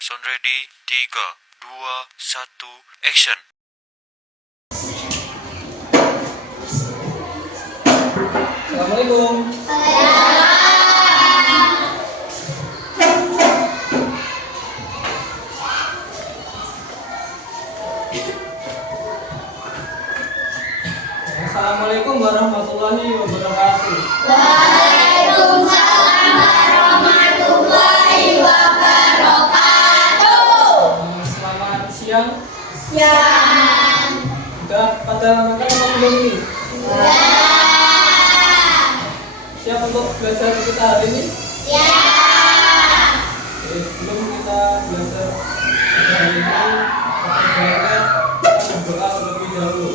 sound ready, 3, 2, 1, action. Assalamualaikum. Assalamualaikum warahmatullahi wabarakatuh. Waalaikumsalam warahmatullahi wabarakatuh. Selamat siang. Siang. Sudah pada makan apa belum nih? Siap untuk belajar kita hari ini? Siap. Oke, sebelum kita belajar pada hari ini, pertama kita berdoa terlebih dahulu.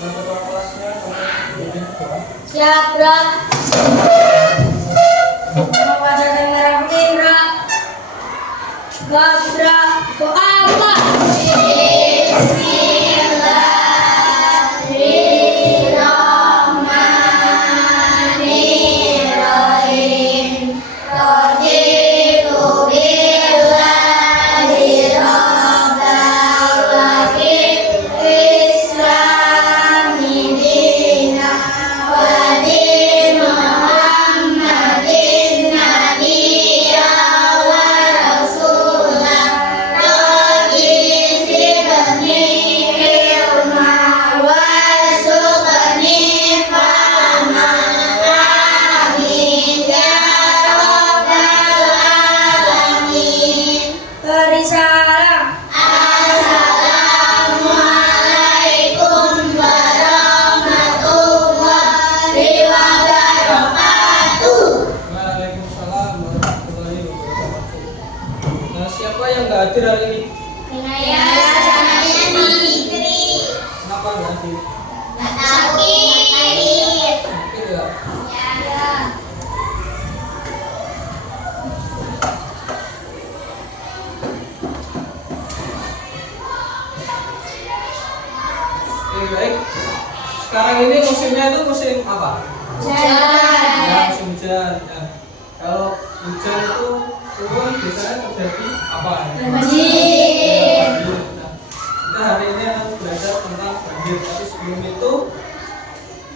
Nah, ketua kelasnya kamu bimbing doa. Siap, bro. Nama wajah dan merah putih, bro. Bro, doa apa? Bismillahirrahmanirrahim. Raditu billahi rabban wa bil islami dinan wa bi Muhammadin nabiyyan wa rasulan rabbi zidni ilma warzuqni fahma amin ya rabbal alamin. Beri salam. Assalamualaikum warahmatullahi wabarakatuh. Waalaikumsalam warahmatullahi wabarakatuh. Nah, siapa yang nggak hadir hari ini? Saya Fikri. Kenapa nggak hadir? Sakit. Mungkin ya. Ya. Oke, baik. Sekarang ini musimnya itu musim apa? Ya, musim hujan. Nah, kalau hujan itu turun biasanya terjadi apa? Banjir. Nah, kita hari ini akan belajar tentang banjir. Tapi sebelum itu,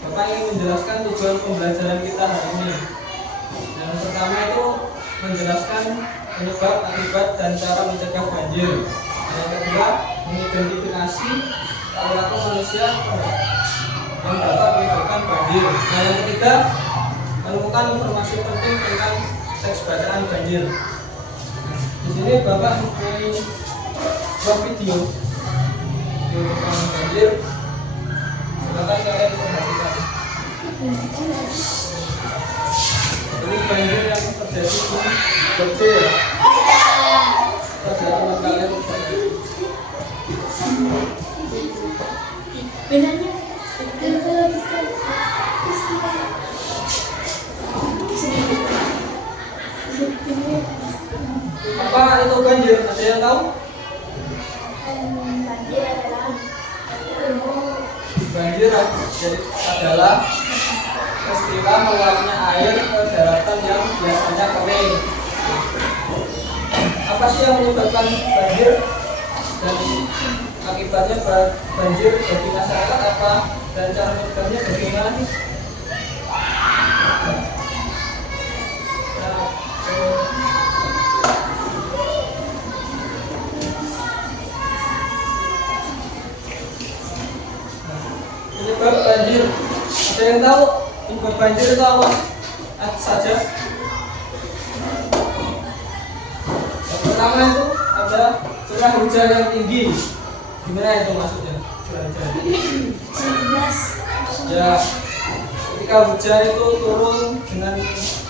Bapak ingin menjelaskan tujuan pembelajaran kita hari ini. Yang pertama itu menjelaskan penyebab, akibat, dan cara mencegah banjir. Yang kedua, mengidentifikasi perilaku manusia yang dapat menyebabkan banjir. Nah, yang ketiga, menemukan informasi penting tentang teks bacaan banjir. Di sini Bapak mempunyai sebuah video tentang banjir. Silakan kalian perhatikan. Ini banjir yang terjadi di Jogja ya. Pada teman kalian banjir. Benarnya Apa itu banjir? Ada yang tahu? banjir adalah Banjir adalah peristiwa meluapnya air ke daratan yang biasanya kering. Apa sih yang menyebabkan banjir dan akibatnya banjir bagi masyarakat apa dan cara mencegahnya bagaimana nih? Penyebab banjir, ada yang tahu penyebab banjir itu apa saja? Yang pertama itu ada curah hujan yang tinggi. Gimana itu maksudnya? Curah hujan. Ya, ketika hujan itu turun dengan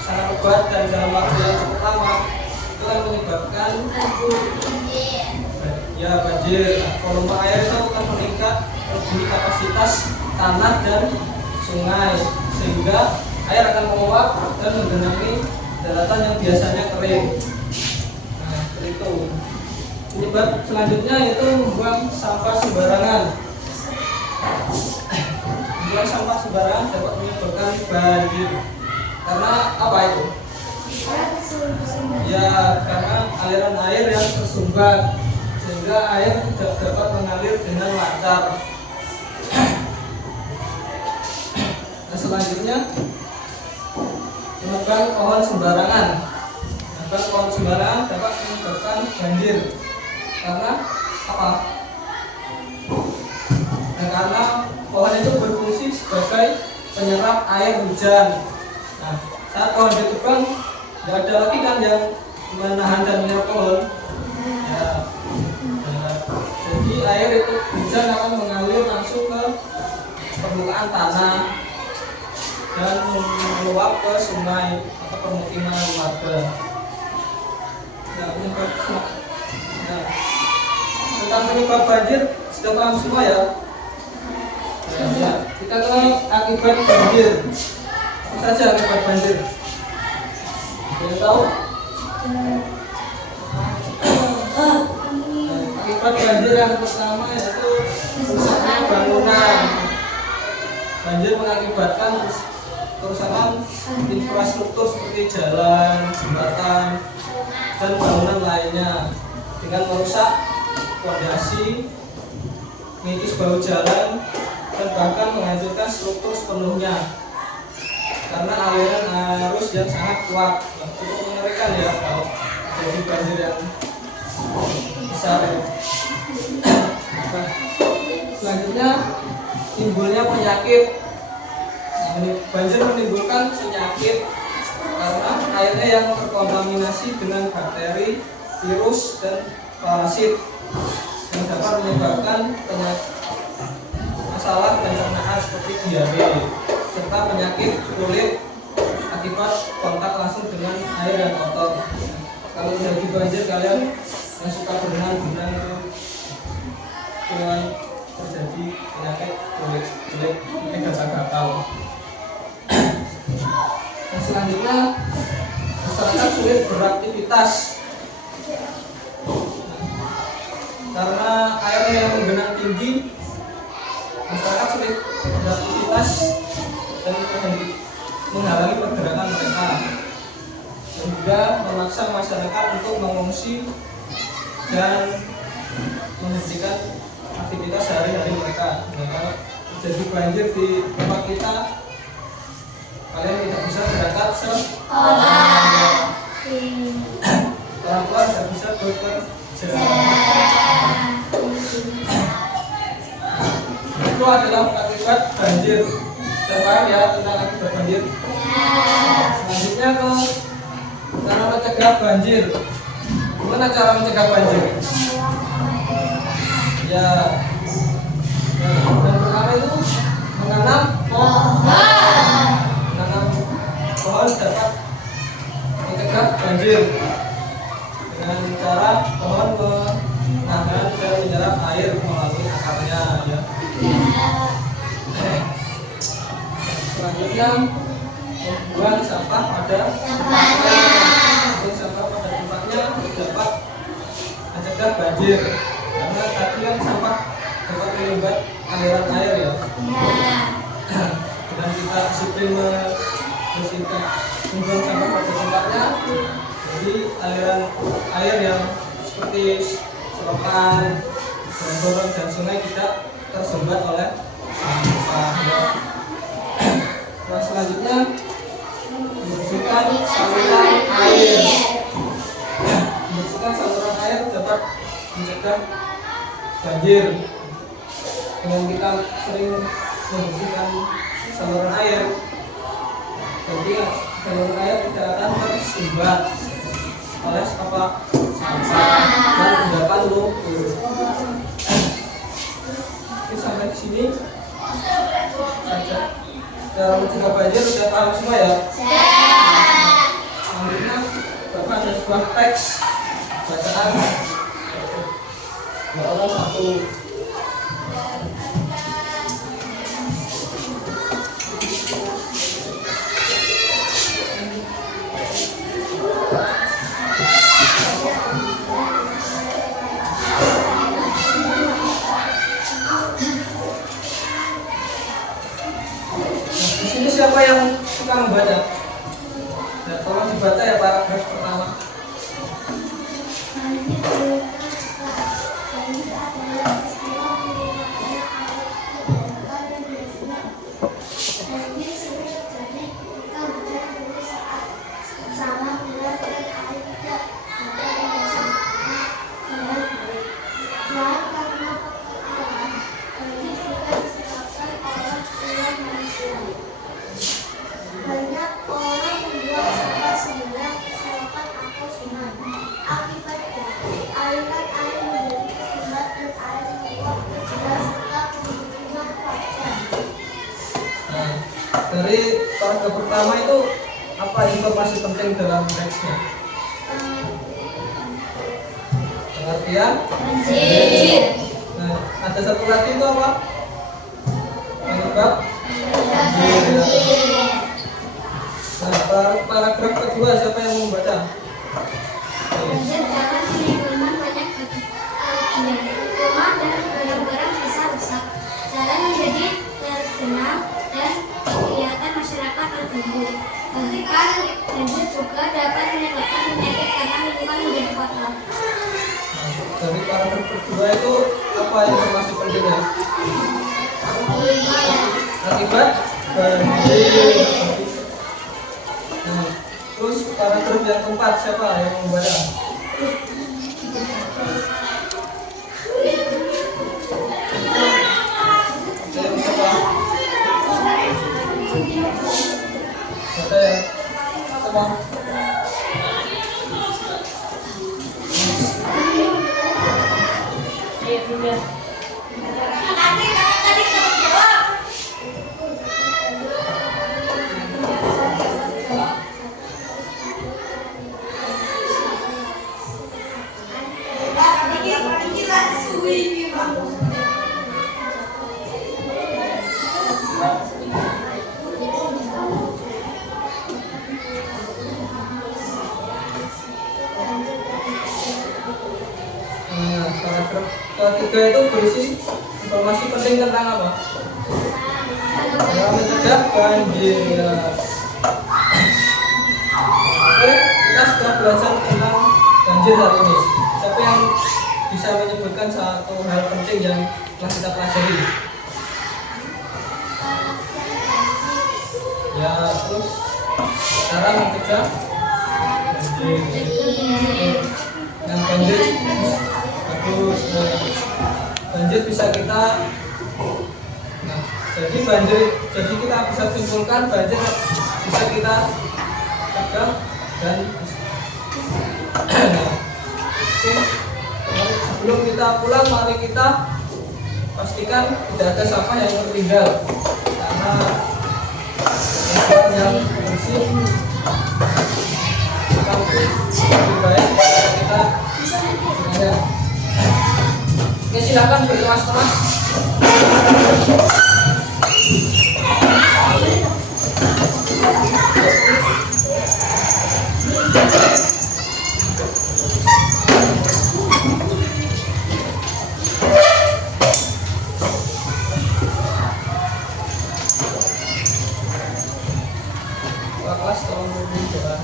sangat lebat dan dalam waktu yang cukup lama, itu akan menyebabkan ya banjir. Nah, volume air itu akan meningkat melebihi kapasitas tanah dan sungai, sehingga air akan menguap dan menggenangi daratan yang biasanya kering. Nah, seperti itu. Penyebab selanjutnya yaitu membuang sampah sembarangan. Membuang sampah sembarangan dapat menyebabkan banjir. Karena apa itu? Ya, karena aliran air yang tersumbat sehingga air tidak dapat mengalir dengan lancar. Nah, selanjutnya menebang pohon sembarangan. Menebang pohon sembarangan dapat menyebabkan banjir. Karena apa? Nah, karena pohon itu berfungsi sebagai penyerap air hujan. Nah, saat pohon ditebang, tidak ada lagi kan yang menahan dan menyerap pohon. Ya, jadi air itu hujan akan mengalir langsung ke permukaan tanah dan meluap ke sungai atau permukiman warga. Nah, tentang penyebab banjir sudah paham semua ya? Ya, kita ke akibat banjir. Apa saja akibat banjir? Boleh tahu? Akibat banjir yang pertama yaitu rusaknya bangunan. Banjir mengakibatkan kerusakan infrastruktur seperti jalan, jembatan, dan bangunan lainnya dengan merusak fondasi, mengikis bahu jalan, dan bahkan menghancurkan struktur sepenuhnya karena aliran arus yang sangat kuat. Cukup mengerikan ya kalau jadi banjir yang besar ya. Nah, selanjutnya timbulnya penyakit. Banjir menimbulkan penyakit karena airnya yang terkontaminasi dengan bakteri, virus, dan parasit yang dapat menyebabkan masalah pencernaan seperti diare serta penyakit kulit akibat kontak langsung dengan air yang kotor. Kalau jadi banjir, kalian yang suka berenang itu jangan terjadi penyakit kulit gatal. Nah, selanjutnya masyarakat sulit beraktivitas karena airnya yang menggenang tinggi. Masyarakat sulit beraktivitas dan menghalangi pergerakan mereka, sehingga memaksa masyarakat untuk mengungsi dan menghentikan aktivitas sehari-hari mereka. Nah, kalau terjadi banjir di tempat kita, kalian tidak bisa berangkat sekolah, orang tua tidak bisa bekerja. Itu adalah akibat banjir. Sudah paham ya tentang akibat banjir? Selanjutnya ke cara mencegah banjir. Gimana cara mencegah banjir? Ya, yang pertama itu menanam pohon. Menanam pohon dapat mencegah banjir dengan cara pohon menahan dan menyerap air melalui akarnya ya. Selanjutnya membuang sampah pada tempatnya. Membuang sampah pada tempatnya dapat mencegah banjir karena tadi kan sampah dapat menyumbat aliran air ya. Dan kita disiplin membersihkan membuang sampah pada tempatnya, jadi aliran air yang seperti selokan, gorong dan sungai tidak tersumbat oleh sampah ya. Nah, selanjutnya membersihkan saluran air. Membersihkan saluran air dapat mencegah banjir. Dengan kita sering membersihkan saluran air, jadi saluran air tidak akan tersumbat oleh sampah dan endapan lumpur. Oke, sampai di sini saja. Cara mencegah banjir sudah paham semua ya? Selanjutnya Bapak ada sebuah teks bacaan. Ya Allah satu. Siapa yang suka membaca? Ya, tolong dibaca ya paragraf pertama. dari paragraf pertama itu apa informasi penting dalam teksnya? Pengertian banjir. Nah, ada satu lagi itu apa? Penyebab banjir. Nah, paragraf kedua siapa yang mau membaca? Banjir dapat menimbulkan banyak kerugian. Rumah dan barang-barang bisa rusak. Jalan menjadi tergenang dan kegiatan masyarakat terganggu. Bahkan banjir juga dapat menyebabkan penyakit karena lingkungan menjadi kotor. Dari paragraf kedua itu apa informasi pentingnya? Akibat banjir. Nah, terus paragraf yang keempat siapa yang membaca? Yang siapa? Baca ya. Siapa? Nah, paragraf ketiga itu berisi informasi penting tentang apa? Dalam mencegah banjir. Oke, kita sudah belajar tentang banjir hari ini. Siapa yang bisa menyebutkan satu hal penting yang telah kita pelajari? Ya, terus cara mencegah banjir. Yang banjir bagus. Banjir bisa kita jadi kita bisa simpulkan banjir bisa kita cegah dan oke, sebelum kita pulang mari kita pastikan tidak ada sampah yang tertinggal karena lingkungan yang bersih lebih baik kita semuanya. Oke, silakan berkemas-kemas. Pak kelas tolong berdiri doa.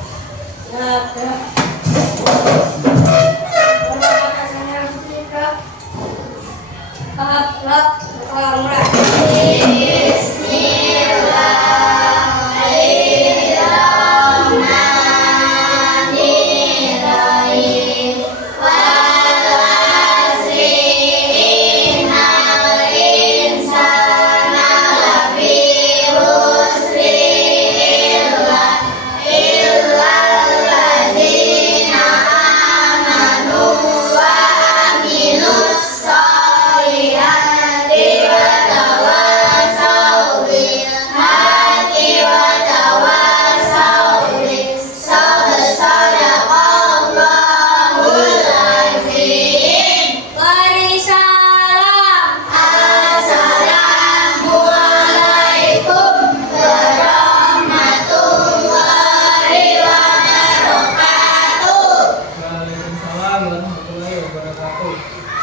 Waalaikumsalam warahmatullahi wabarakatuh.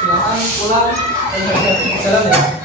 Silakan pulang dan hati-hati di jalan ya.